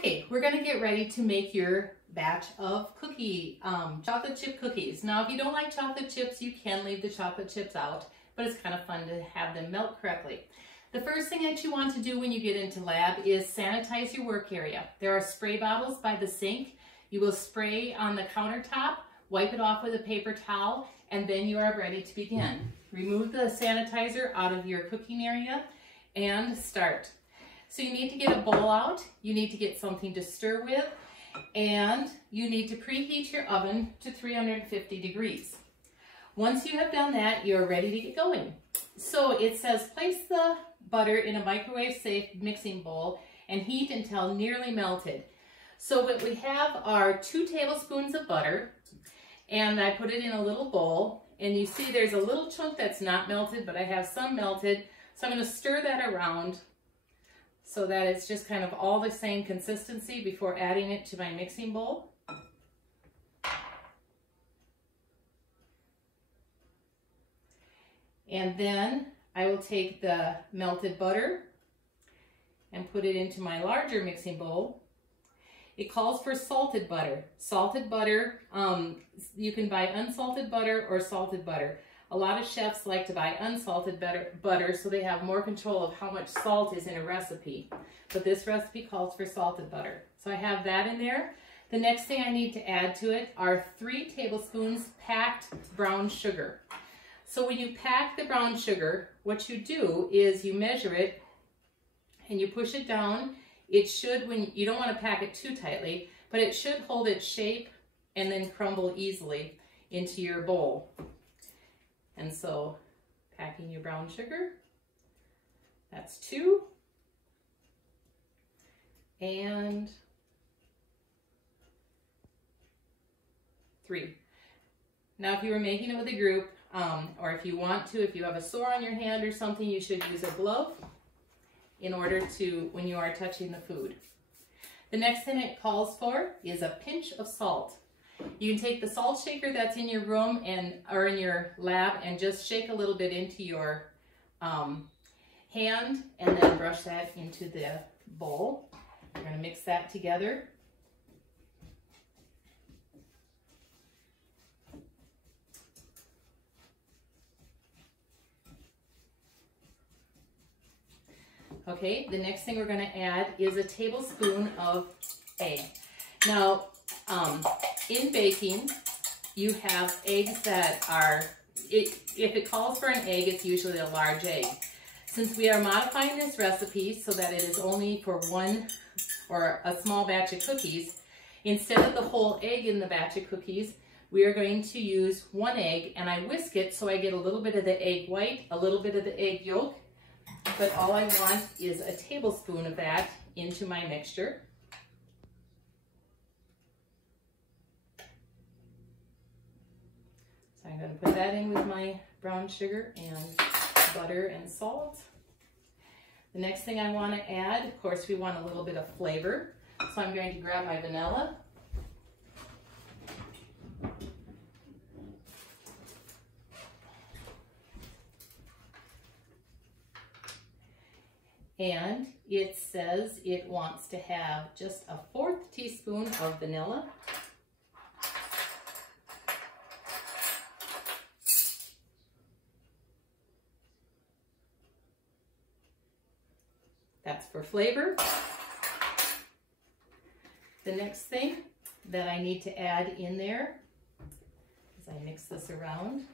Okay, we're gonna get ready to make your batch of chocolate chip cookies. Now, if you don't like chocolate chips, you can leave the chocolate chips out, but it's kind of fun to have them melt correctly. The first thing that you want to do when you get into lab is sanitize your work area. There are spray bottles by the sink. You will spray on the countertop, wipe it off with a paper towel, and then you are ready to begin. Remove the sanitizer out of your cooking area and start. So you need to get a bowl out, you need to get something to stir with, and you need to preheat your oven to 350 degrees. Once you have done that, you're ready to get going. So it says place the butter in a microwave-safe mixing bowl and heat until nearly melted. So what we have are 2 tablespoons of butter, and I put it in a little bowl, and you see there's a little chunk that's not melted, but I have some melted. So I'm going to stir that around so that it's just kind of all the same consistency before adding it to my mixing bowl. And then I will take the melted butter and put it into my larger mixing bowl. It calls for salted butter. Salted butter, you can buy unsalted butter or salted butter. A lot of chefs like to buy unsalted butter so they have more control of how much salt is in a recipe. But this recipe calls for salted butter. So I have that in there. The next thing I need to add to it are 3 tablespoons packed brown sugar. So when you pack the brown sugar, what you do is you measure it and you push it down. It should, you don't want to pack it too tightly, but it should hold its shape and then crumble easily into your bowl. And so packing your brown sugar, that's 2. And 3. Now if you were making it with a group, or if you want to, if you have a sore on your hand or something, you should use a glove in order to, when you are touching the food. The next thing it calls for is a pinch of salt. You can take the salt shaker that's in your room or in your lab and just shake a little bit into your hand and then brush that into the bowl. We're going to mix that together. Okay, the next thing we're going to add is a tablespoon of egg. Now, in baking, you have eggs that are, if it calls for an egg, it's usually a large egg. Since we are modifying this recipe so that it is only for one or a small batch of cookies, instead of the whole egg in the batch of cookies, we are going to use 1 egg, and I whisk it so I get a little bit of the egg white, a little bit of the egg yolk, but all I want is a tablespoon of that into my mixture. So I'm going to put that in with my brown sugar and butter and salt. The next thing I want to add, of course, we want a little bit of flavor. So I'm going to grab my vanilla. And it says it wants to have just a 1/4 teaspoon of vanilla. That's for flavor. The next thing that I need to add in there as I mix this around.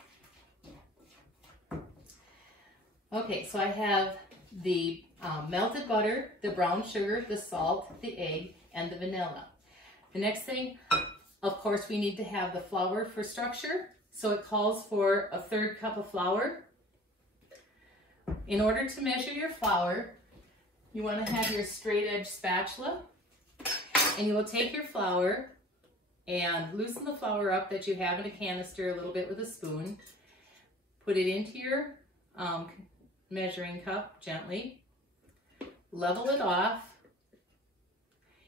Okay, so I have the melted butter, the brown sugar, the salt, the egg, and the vanilla. The next thing, of course, we need to have the flour for structure. So it calls for a 1/3 cup of flour. In order to measure your flour, you want to have your straight edge spatula, and you will take your flour and loosen the flour up that you have in a canister a little bit with a spoon. Put it into your measuring cup gently. Level it off.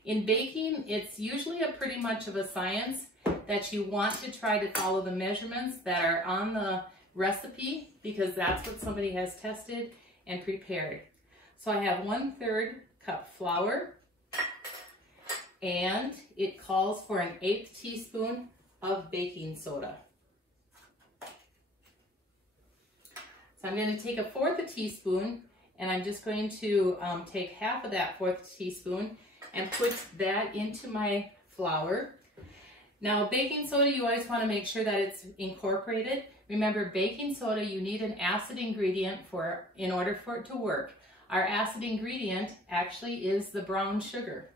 In baking, it's usually pretty much of a science that you want to try to follow the measurements that are on the recipe, because that's what somebody has tested and prepared. So I have 1/3 cup flour, and it calls for an 1/8 teaspoon of baking soda. So I'm going to take 1/4 teaspoon, and I'm just going to take half of that 1/4 teaspoon and put that into my flour. Now, baking soda, you always want to make sure that it's incorporated. Remember, baking soda, you need an acid ingredient in order for it to work. Our acid ingredient actually is the brown sugar.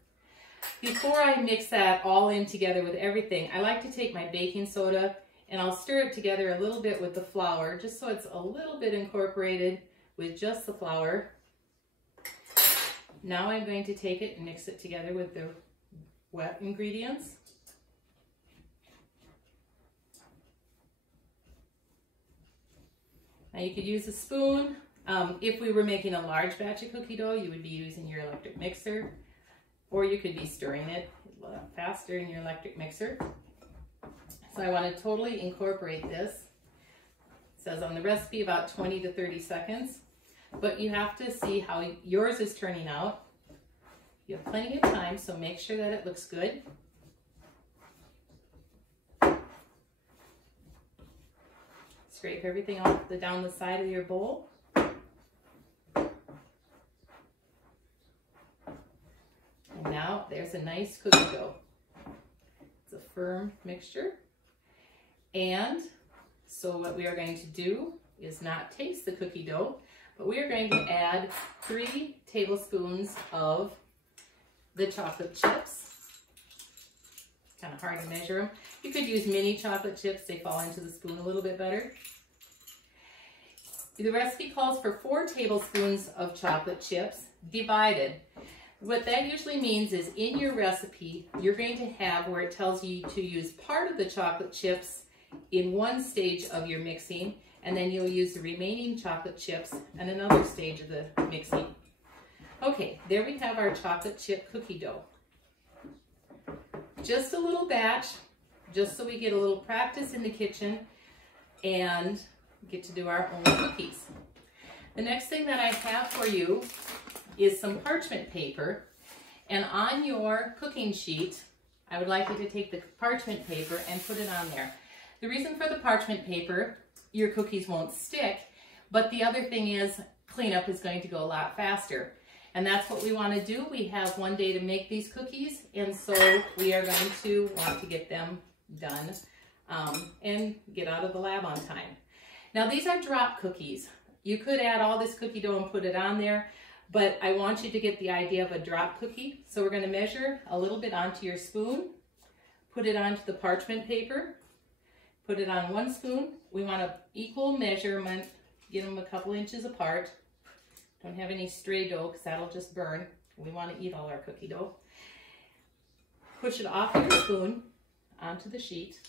Before I mix that all in together with everything, I like to take my baking soda and I'll stir it together a little bit with the flour, just so it's a little bit incorporated with just the flour. Now I'm going to take it and mix it together with the wet ingredients. Now you could use a spoon. If we were making a large batch of cookie dough, you would be using your electric mixer, or you could be stirring it a lot faster in your electric mixer. So I want to totally incorporate this. It says on the recipe about 20 to 30 seconds, but you have to see how yours is turning out. You have plenty of time, so make sure that it looks good. Scrape everything off down the side of your bowl. And now there's a nice cookie dough. It's a firm mixture. And so what we are going to do is not taste the cookie dough, but we are going to add 3 tablespoons of the chocolate chips. Kind of hard to measure them. You could use mini chocolate chips. They fall into the spoon a little bit better. The recipe calls for 4 tablespoons of chocolate chips divided. What that usually means is in your recipe, you're going to have where it tells you to use part of the chocolate chips in one stage of your mixing, and then you'll use the remaining chocolate chips in another stage of the mixing. Okay, there we have our chocolate chip cookie dough. Just a little batch, just so we get a little practice in the kitchen and get to do our own cookies. The next thing that I have for you is some parchment paper, and on your cooking sheet, I would like you to take the parchment paper and put it on there. The reason for the parchment paper, your cookies won't stick, but the other thing is cleanup is going to go a lot faster. And that's what we want to do. We have one day to make these cookies, and so we are going to want to get them done and get out of the lab on time. Now these are drop cookies. You could add all this cookie dough and put it on there, but I want you to get the idea of a drop cookie. So we're going to measure a little bit onto your spoon, put it onto the parchment paper, put it on one spoon. We want an equal measurement, get them a couple inches apart. Don't have any stray dough because that'll just burn. We want to eat all our cookie dough. Push it off your spoon onto the sheet.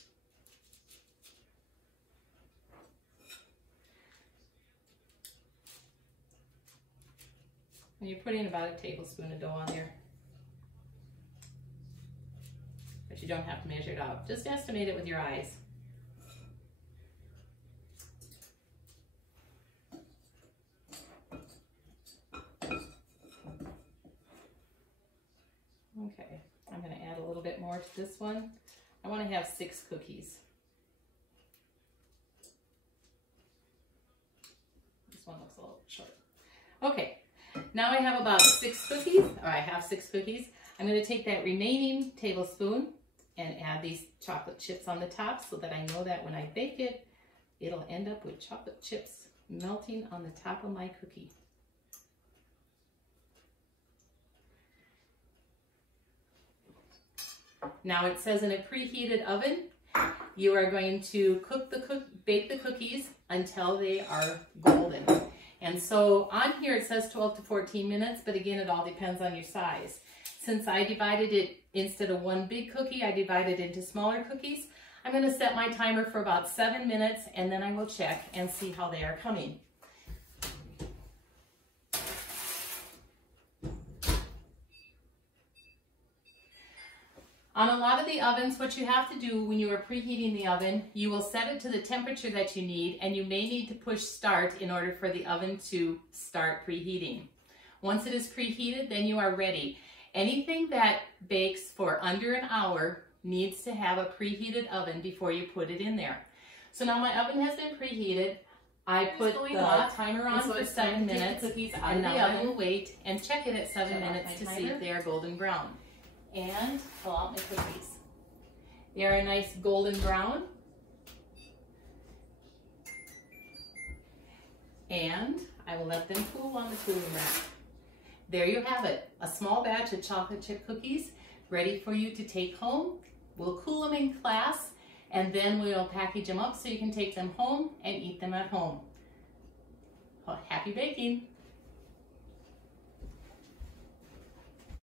And you're putting about a tablespoon of dough on there. But you don't have to measure it out. Just estimate it with your eyes. Okay, I'm going to add a little bit more to this one. I want to have 6 cookies. This one looks a little short. Okay, now I have about 6 cookies, or I have 6 cookies. I'm going to take that remaining tablespoon and add these chocolate chips on the top so that I know that when I bake it, it'll end up with chocolate chips melting on the top of my cookie. Now it says in a preheated oven, you are going to bake the cookies until they are golden. And so on here it says 12 to 14 minutes, but again, it all depends on your size. Since I divided it, instead of one big cookie, I divided it into smaller cookies. I'm going to set my timer for about 7 minutes, and then I will check and see how they are coming. On a lot of the ovens, what you have to do when you are preheating the oven, you will set it to the temperature that you need, and you may need to push start in order for the oven to start preheating. Once it is preheated, then you are ready. Anything that bakes for under an hour needs to have a preheated oven before you put it in there. So now my oven has been preheated. I put the timer on for 7 minutes, and now I will wait and check it at 7 minutes to see if they are golden brown. And pull out my cookies. They are a nice golden brown. And I will let them cool on the cooling rack. There you have it, a small batch of chocolate chip cookies ready for you to take home. We'll cool them in class, and then we'll package them up so you can take them home and eat them at home. Well, happy baking!